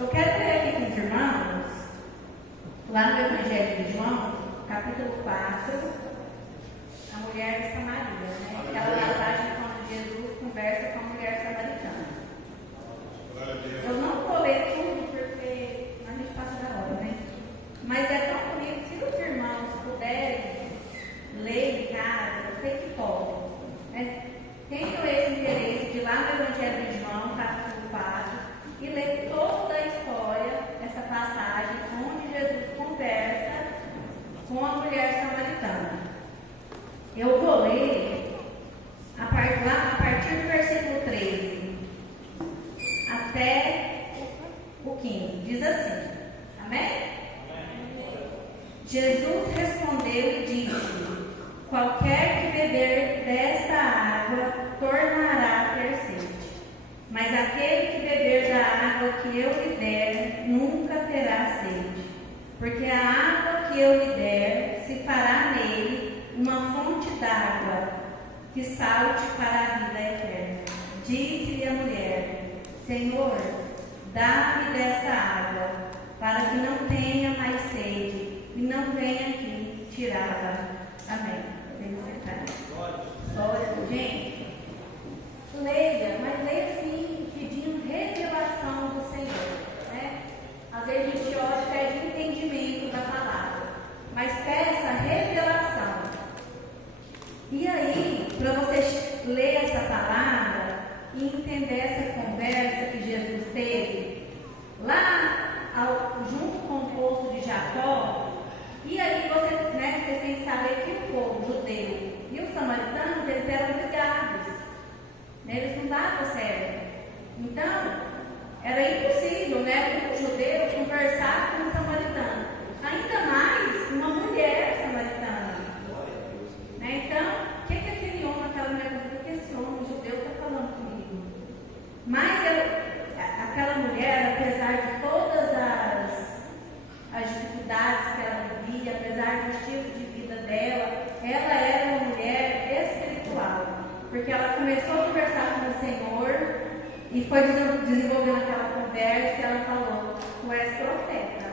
Eu quero ler aqui com os irmãos, lá no Evangelho de João, capítulo 4, a mulher de Samaria, né? Aquela passagem quando Jesus conversa com a mulher samaritana. Eu não vou ler tudo porque a gente passa da hora, né? Mas é tão bonito, se os irmãos puderem ler em casa, eu sei que podem, né? Tenham esse interesse de ir lá no Evangelho de João, capítulo 4, e ler toda a história, essa passagem, onde Jesus conversa com a mulher samaritana. Eu vou ler lá a partir do versículo 13 até o 15. Diz assim, amém? Jesus respondeu e disse: qualquer que beber desta água tornará a ter sede. Mas aquele que beber da água que eu lhe der nunca terá sede. Porque a água que eu lhe der se fará nele uma fonte d'água que salte para a vida eterna. Disse-lhe a mulher: Senhor, dá-me dessa água, para que não tenha mais sede e não venha aqui tirá-la. Amém. Glória, gente. Leia, mas leia assim, pedindo revelação do Senhor, né? Às vezes a gente ora e pede entendimento da palavra, mas peça revelação. E aí, para você ler essa palavra e entender essa conversa que Jesus teve lá junto com o poço de Jacó, e aí vocês têm que saber que o povo judeu e os samaritanos, eles eram ligados. Eles não davam certo. Então, era impossível, né, um judeu conversar com um samaritano. Ainda mais uma mulher samaritana. Né? Então, o que aquele homem, aquela mulher, o que esse homem judeu está falando comigo? Mas aquela mulher, apesar de todas as dificuldades que ela vivia, apesar do estilo de vida dela, ela era uma mulher espiritual. Porque ela começou a conversar com o Senhor e foi desenvolvendo aquela conversa e ela falou: tu és profeta.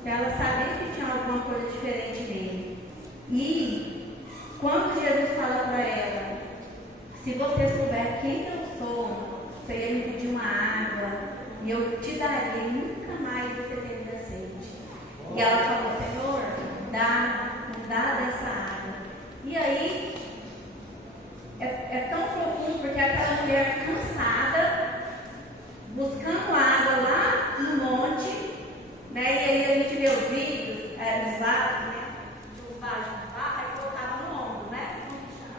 Então ela sabia que tinha alguma coisa diferente nele. E quando Jesus fala para ela: se você souber quem eu sou, você ia me pedir uma água e eu te daria, e nunca mais você teria sede. E ela falou: Senhor, dá dessa água. E aí é tão profundo, porque aquela mulher cansada, buscando água lá no monte, né? E aí a gente vê os vídeos, os vasos, né? Os vasos de barro, aí colocavam no ombro, né? Como que chama?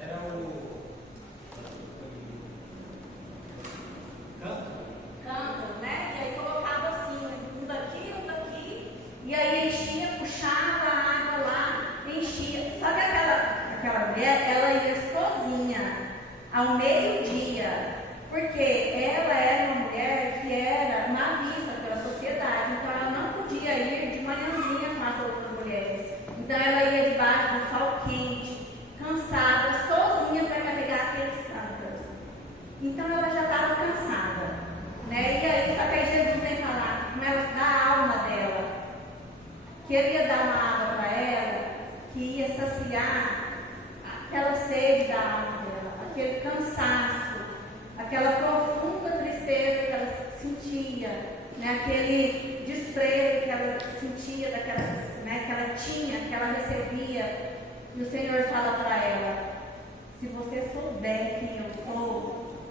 Era o Canto, né? E aí colocava assim, um daqui, e aí enchia, puxava a água lá, enchia. Sabe aquela mulher? Ela ia sozinha ao meio-dia, porque ela era uma mulher que era má vista pela sociedade, então ela não podia ir de manhãzinha com as outras mulheres. Então ela ia debaixo do sol quente, cansada, sozinha para carregar aqueles cântaros. Então ela já estava cansada, né? E aí, só que aí Jesus vem falar com ela da alma dela, que ele ia dar uma água para ela, que ia saciar aquela sede da alma dela, aquele cansaço, aquela profunda tristeza que ela sentia, né? Aquele desprezo que ela sentia daquela, né? Que ela tinha, que ela recebia. E o Senhor fala para ela: se você souber quem eu sou,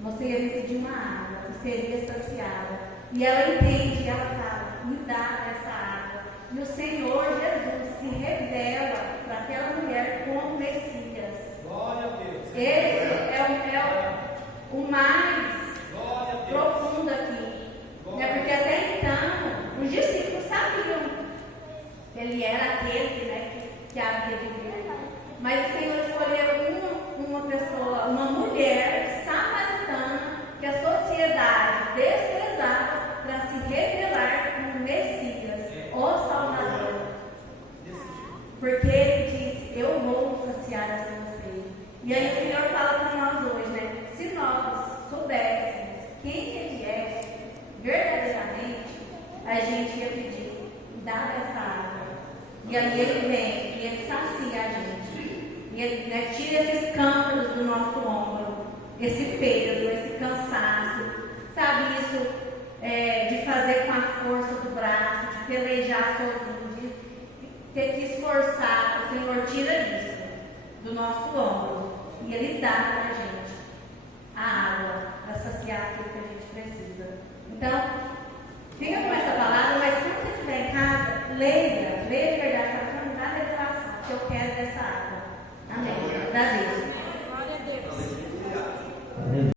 você ia me pedir uma água, você seria saciada. E ela entende, ela fala: me dá essa água. E o Senhor Jesus se revela para aquela mulher como Messias. Glória a Deus. Esse é o mais profundo aqui. Né? Porque até então, os discípulos sabiam que ele era aquele, né, que havia de vir. Mas o Senhor escolheu uma pessoa, uma mulher samaritana, que a sociedade desprezava, para se revelar como Messias, o Salvador. Porque ele diz: eu vou saciar a sua sede. E aí o Senhor fala E aí Ele vem e Ele sacia a gente. E Ele, né, tira esses câmbulos do nosso ombro, esse peso, esse cansaço. Sabe isso de fazer com a força do braço, de pelejar sozinho, de ter que esforçar. O Senhor tira isso do nosso ombro. E Ele dá para a gente a água para saciar aquilo que a gente precisa. Então, fica com essa palavra, mas quando você estiver em casa, leia de verdade, fala, me dá revelação, que eu quero dessa água. Amém.